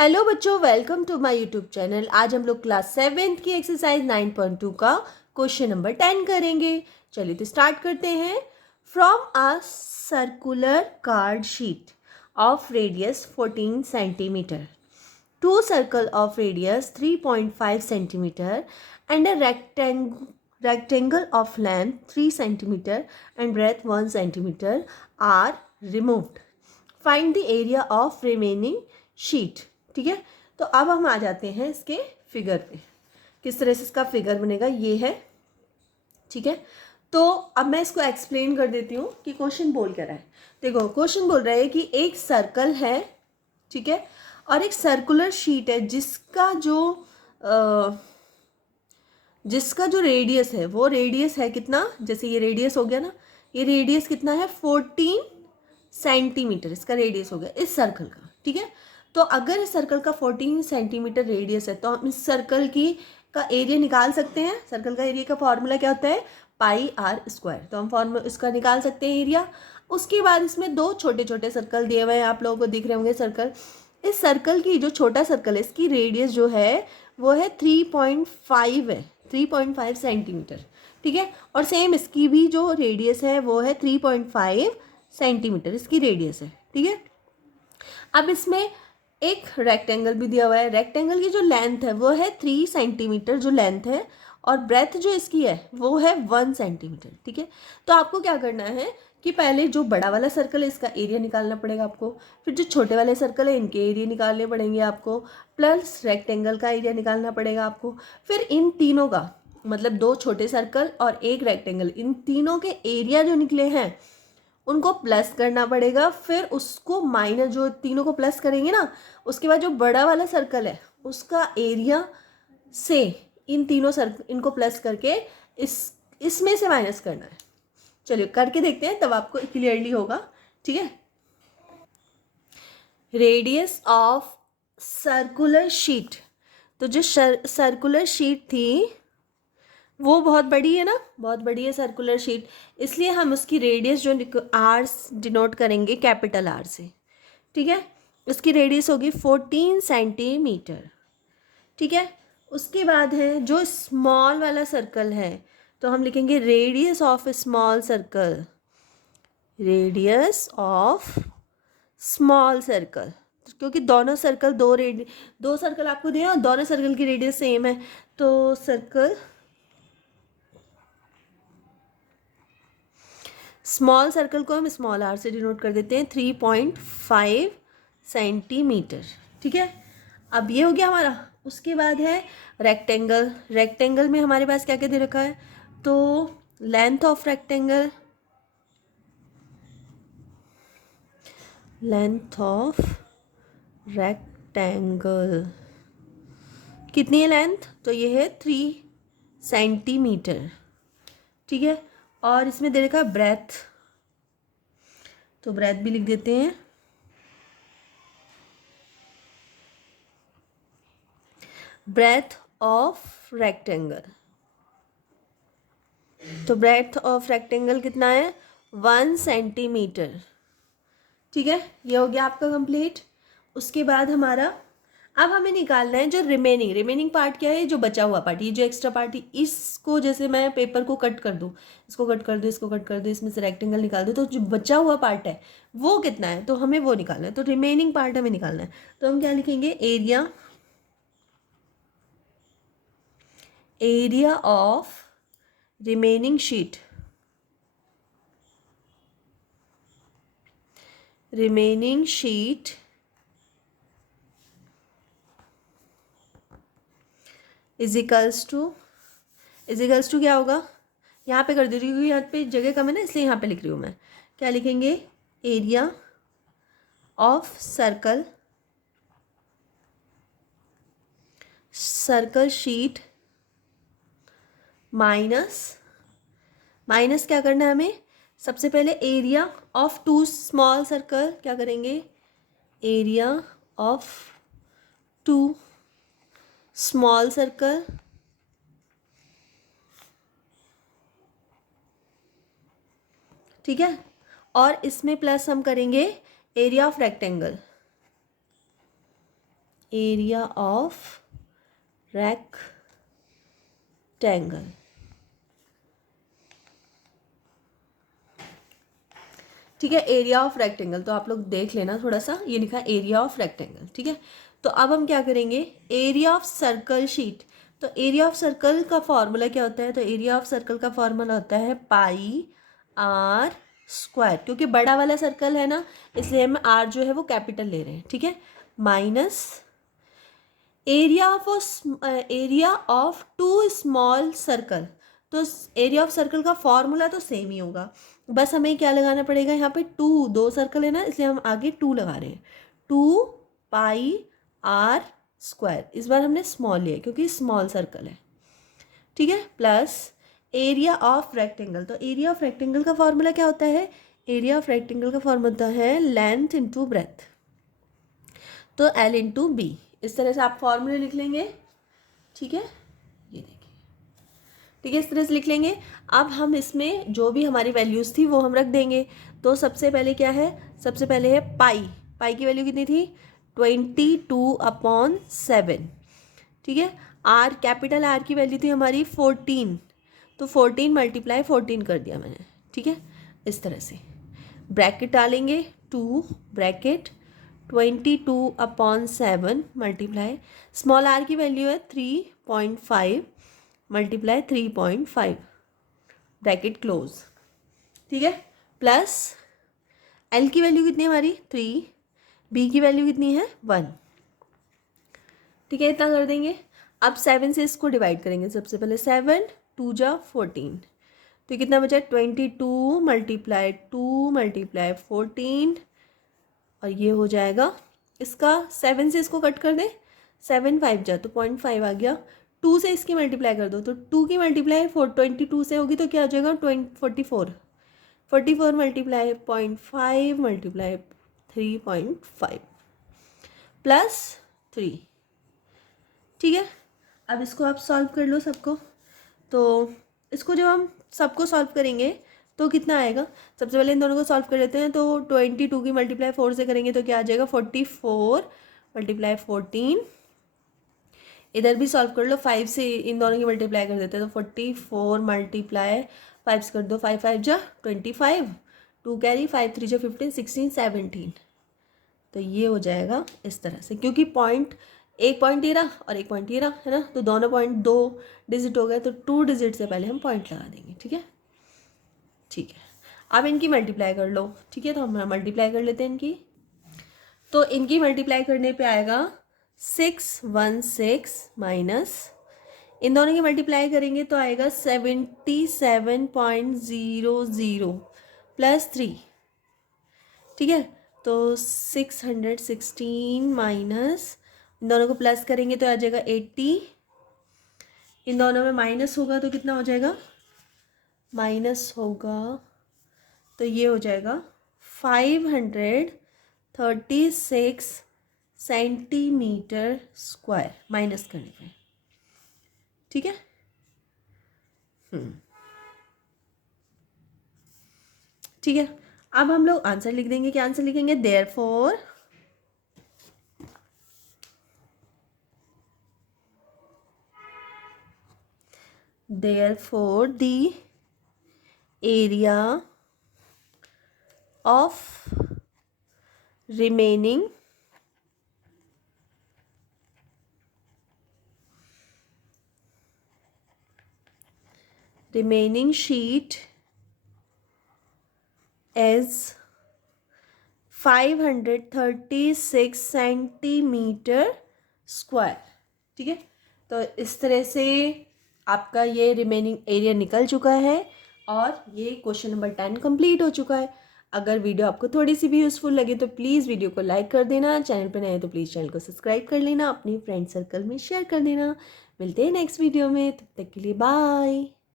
Hello बच्चों, welcome to my YouTube channel. आज हम लोग क्लास 7th की एक्सरसाइज 9.2 का क्वेश्चन नंबर 10 करेंगे। चलिए तो स्टार्ट करते हैं। From a circular card sheet of radius 14 centimetre, two circle of radius 3.5 centimetre and a rectangle of length 3 centimeter and breadth 1 centimeter are removed. Find the area of remaining sheet. ठीक है, तो अब हम आ जाते हैं इसके फिगर पे। किस तरह से इसका फिगर बनेगा ये है। ठीक है, तो अब मैं इसको एक्सप्लेन कर देती हूँ कि क्वेश्चन बोल क्या रहा है। देखो, क्वेश्चन बोल रहा है कि एक सर्कल है, ठीक है, और एक सर्कुलर शीट है जिसका जो रेडियस है वो रेडियस है कितना, जैसे ये रेडियस हो गया ना, ये रेडियस कितना है 14 सेंटीमीटर इसका रेडियस हो गया इस सर्कल का। ठीक है, तो अगर इस सर्कल का 14 सेंटीमीटर रेडियस है तो हम इस सर्कल की का एरिया निकाल सकते हैं। सर्कल का एरिया का फॉर्मूला क्या होता है, पाई आर स्क्वायर। तो हम फॉर्मूला इसका निकाल सकते हैं एरिया। उसके बाद इसमें दो छोटे छोटे सर्कल दिए हुए हैं, आप लोगों को दिख रहे होंगे सर्कल। इस सर्कल की जो छोटा सर्कल है इसकी रेडियस जो है वो है 3.5 है, 3.5 सेंटीमीटर। ठीक है, और सेम इसकी भी जो रेडियस है वो है 3.5 सेंटीमीटर इसकी रेडियस है। ठीक है, अब इसमें एक रेक्टेंगल भी दिया हुआ है। रेक्टेंगल की जो लेंथ है वो है 3 सेंटीमीटर जो लेंथ है, और ब्रेथ जो इसकी है वो है 1 सेंटीमीटर। ठीक है, तो आपको क्या करना है कि पहले जो बड़ा वाला सर्कल है इसका एरिया निकालना पड़ेगा आपको, फिर जो छोटे वाले सर्कल है इनके एरिया निकालने पड़ेंगे आपको, प्लस रेक्टेंगल का एरिया निकालना पड़ेगा आपको। फिर इन तीनों का मतलब दो छोटे सर्कल और एक रेक्टेंगल, इन तीनों के एरिया जो निकले हैं उनको प्लस करना पड़ेगा। फिर उसको माइनस, जो तीनों को प्लस करेंगे ना, उसके बाद जो बड़ा वाला सर्कल है उसका एरिया से इन तीनों सर्कल इनको प्लस करके इसमें से माइनस करना है। चलिए करके देखते हैं, तब आपको क्लियरली होगा। ठीक है, रेडियस ऑफ सर्कुलर शीट, तो जो सर्कुलर शीट थी वो बहुत बड़ी है ना, बहुत बड़ी है सर्कुलर शीट, इसलिए हम उसकी रेडियस जो आर डिनोट करेंगे कैपिटल आर से। ठीक है, उसकी रेडियस होगी 14 सेंटीमीटर। ठीक है, उसके बाद है जो स्मॉल वाला सर्कल है, तो हम लिखेंगे radius of small circle, radius of small circle, क्योंकि दोनों सर्कल दो सर्कल आपको दिए और दोनों सर्कल की रेडियस सेम है, तो सर्कल स्मॉल सर्कल को हम स्मॉल आर से डिनोट कर देते हैं 3.5 सेंटीमीटर। ठीक है, अब ये हो गया हमारा। उसके बाद है रेक्टेंगल। रेक्टेंगल में हमारे पास क्या क्या दे रखा है, तो length of rectangle, length of rectangle कितनी है लेंथ, तो ये है 3 सेंटीमीटर। ठीक है, और इसमें दे रखा है ब्रेथ, तो ब्रेथ भी लिख देते हैं, ब्रेथ ऑफ रेक्टेंगल। तो ब्रेथ ऑफ रेक्टेंगल कितना है 1 सेंटीमीटर। ठीक है, ये हो गया आपका कंप्लीट। उसके बाद हमारा अब हमें निकालना है जो रिमेनिंग पार्ट क्या है, जो बचा हुआ पार्ट, ये जो एक्स्ट्रा पार्ट है इसको, जैसे मैं पेपर को कट कर दूँ, इसको कट कर दूँ, इसको कट कर दूँ, इसमें से रेक्टेंगल निकाल दूँ, तो जो बचा हुआ पार्ट है वो कितना है, तो हमें वो निकालना है। तो रिमेनिंग पार्ट हमें निकालना है, तो हम क्या लिखेंगे, area of remaining sheet, remaining sheet equals to क्या होगा, यहाँ पे कर दे रही हूँ क्योंकि यहाँ पे जगह कम है ना, इसलिए यहाँ पे लिख रही हूँ मैं। क्या लिखेंगे, area of circle sheet minus क्या करना है हमें, सबसे पहले एरिया ऑफ 2 स्मॉल सर्कल, क्या करेंगे, एरिया ऑफ 2 स्मॉल सर्कल, ठीक है, और इसमें प्लस हम करेंगे area of rectangle, area of rectangle. ठीक है, एरिया ऑफ रेक्टेंगल, तो आप लोग देख लेना थोड़ा सा, ये लिखा है एरिया ऑफ रेक्टेंगल। ठीक है, तो अब हम क्या करेंगे, एरिया ऑफ सर्कल शीट। तो एरिया ऑफ सर्कल का फॉर्मूला क्या होता है, तो एरिया ऑफ सर्कल का फॉर्मूला होता है पाई आर स्क्वायर, क्योंकि बड़ा वाला सर्कल है ना, इसलिए हम आर जो है वो कैपिटल ले रहे हैं। ठीक है, minus area of two small circle. तो एरिया ऑफ सर्कल का फॉर्मूला तो सेम ही होगा, बस हमें क्या लगाना पड़ेगा, यहाँ पे टू, दो सर्कल है ना, इसलिए हम आगे टू लगा रहे हैं, 2 पाई आर स्क्वायर। इस बार हमने स्मॉल लिया क्योंकि स्मॉल सर्कल है। ठीक है, प्लस एरिया ऑफ रेक्टेंगल। तो एरिया ऑफ रेक्टेंगल का फॉर्मूला क्या होता है, एरिया ऑफ रेक्टेंगल का फॉर्मूला होता है लेंथ इंटू ब्रेथ, तो L इंटू बी। इस तरह से आप फॉर्मूले लिख लेंगे। ठीक है, ये देखिए, ठीक है, इस तरह से लिख लेंगे। अब हम इसमें जो भी हमारी वैल्यूज़ थी वो हम रख देंगे। तो सबसे पहले क्या है, सबसे पहले है पाई। पाई की वैल्यू कितनी थी, 22/7। ठीक है, आर, कैपिटल आर की वैल्यू थी हमारी 14, तो 14 × 14 कर दिया मैंने। ठीक है, इस तरह से ब्रैकेट डालेंगे, 2 ब्रैकेट 22/7 मल्टीप्लाई, स्मॉल आर की वैल्यू है 3.5 × 3.5 ब्रैकेट क्लोज। ठीक है, प्लस एल की वैल्यू कितनी है हमारी 3, बी की वैल्यू कितनी है 1। ठीक है, इतना कर देंगे। अब 7 से इसको डिवाइड करेंगे। सबसे पहले 7, 2 जा 14, तो कितना बचा, 22 × 2 × 14, और ये हो जाएगा इसका, 7 से इसको कट कर दें, 7 5 जा तो 0.5 आ गया। 2 से इसकी मल्टीप्लाई कर दो, तो 2 की मल्टीप्लाई 22 से होगी, तो क्या हो जाएगा 44 × 0.5 × 3.5 प्लस 3। ठीक है, अब इसको आप सॉल्व कर लो सबको। तो इसको जब हम सबको सॉल्व करेंगे तो कितना आएगा, सबसे पहले इन दोनों को सॉल्व कर लेते हैं। तो 22 की मल्टीप्लाई 4 से करेंगे तो क्या आ जाएगा, 44 × 14। इधर भी सॉल्व कर लो, 5 से इन दोनों की मल्टीप्लाई कर देते हैं, तो 44 × 5 से कर दो, 5 5 जा 25, 2 कैरी, 5 3 जा 15, 16 17। तो ये हो जाएगा इस तरह से, क्योंकि पॉइंट, एक पॉइंट ये रहा और एक पॉइंट ये रहा है ना, तो दोनों पॉइंट 2 डिजिट हो गए, तो 2 डिजिट से पहले हम पॉइंट लगा देंगे। ठीक है, ठीक है, अब इनकी मल्टीप्लाई कर लो। ठीक है, तो हम मल्टीप्लाई कर लेते हैं इनकी। तो इनकी मल्टीप्लाई करने पे आएगा 616 माइनस, इन दोनों की मल्टीप्लाई करेंगे तो आएगा 77.00 प्लस 3। ठीक है, तो 616 माइनस, इन दोनों को प्लस करेंगे तो आ जाएगा 80, इन दोनों में माइनस होगा तो कितना हो जाएगा, माइनस होगा तो ये हो जाएगा 536 सेंटीमीटर स्क्वायर, माइनस करने पे। ठीक है, ठीक है, अब हम लोग आंसर लिख देंगे। क्या आंसर लिखेंगे, therefore the area of remaining sheet is 536 centimetre square. ठीक है, तो इस तरह से आपका ये रिमेनिंग एरिया निकल चुका है और ये क्वेश्चन नंबर 10 कंप्लीट हो चुका है। अगर वीडियो आपको थोड़ी सी भी यूज़फुल लगे तो प्लीज़ वीडियो को लाइक कर देना, चैनल पर नए तो प्लीज़ चैनल को सब्सक्राइब कर लेना, अपने फ्रेंड सर्कल में शेयर कर देना। मिलते हैं नेक्स्ट वीडियो में, तब तक के लिए बाय।